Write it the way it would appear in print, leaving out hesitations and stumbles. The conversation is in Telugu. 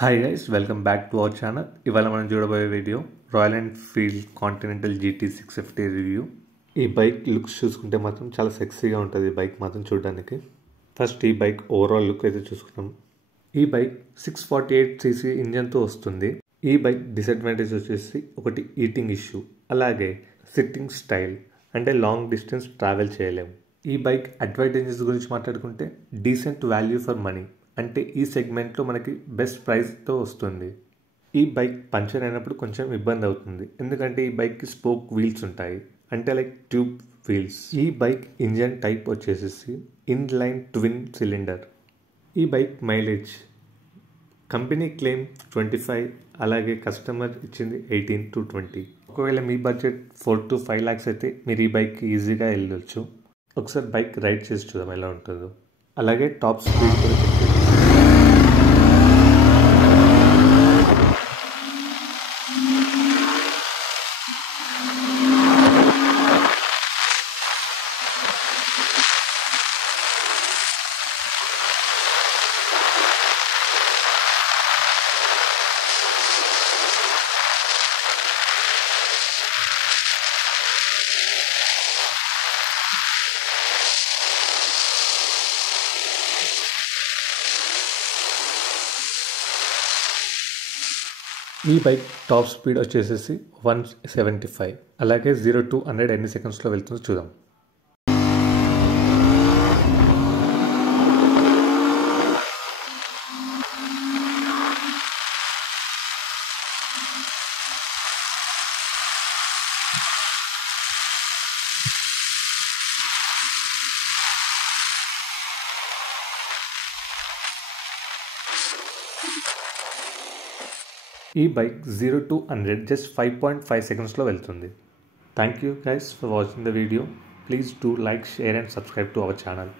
Hi guys, welcome back to our channel. ఇవాళ మనం చూడబోయే video royal Enfield continental GT 650 review. ఈ బైక్ లుక్స్ చూసుకుంటే మాత్రం చాలా సెక్సీగా ఉంటుంది. ఈ బైక్ మాత్రం చూడడానికి. ఫస్ట్ ఈ బైక్ ఓవరాల్ లుక్ అయితే చూసుకున్నాం. ఈ బైక్ 648cc ఇంజన్తో వస్తుంది. ఈ బైక్ డిసడ్వాంటేజ్ వచ్చేసి ఒకటి ఈటింగ్ ఇష్యూ, అలాగే సిట్టింగ్ స్టైల్, అంటే లాంగ్ డిస్టెన్స్ ట్రావెల్ చేయలేము. ఈ బైక్ అడ్వాంటేజెస్ గురించి మాట్లాడుకుంటే డీసెంట్ వాల్యూ ఫర్ మనీ, అంటే ఈ సెగ్మెంట్లో మనకి బెస్ట్ ప్రైస్తో వస్తుంది. ఈ బైక్ పంచర్ అయినప్పుడు కొంచెం ఇబ్బంది అవుతుంది, ఎందుకంటే ఈ బైక్కి స్పోక్ వీల్స్ ఉంటాయి, అంటే లైక్ ట్యూబ్ వీల్స్. ఈ బైక్ ఇంజన్ టైప్ వచ్చేసి ఇన్లైన్ ట్విన్ సిలిండర్. ఈ బైక్ మైలేజ్ కంపెనీ క్లెయిమ్ 25, అలాగే కస్టమర్ ఇచ్చింది 18 to 20. ఒకవేళ మీ బడ్జెట్ 4 to 5 lakhs అయితే మీరు ఈ బైక్కి ఈజీగా వెళ్ళొచ్చు. ఒకసారి బైక్ రైడ్ చేసి చూద్దాం ఎలా ఉంటుందో. అలాగే టాప్ స్పీడ్ కూడా చెక్ చేద్దాం. ఈ బైక్ టాప్ స్పీడ్ వచ్చేసి 175, అలాగే 0 to 100 ఎన్ని సెకండ్స్లో వెళ్తుందో చూద్దాం. ఈ బైక్ 0 to 100 జస్ట్ 5.5 సెకండ్స్లో వెళ్తుంది. Thank you guys for watching the video. Please do like, share and subscribe to our channel.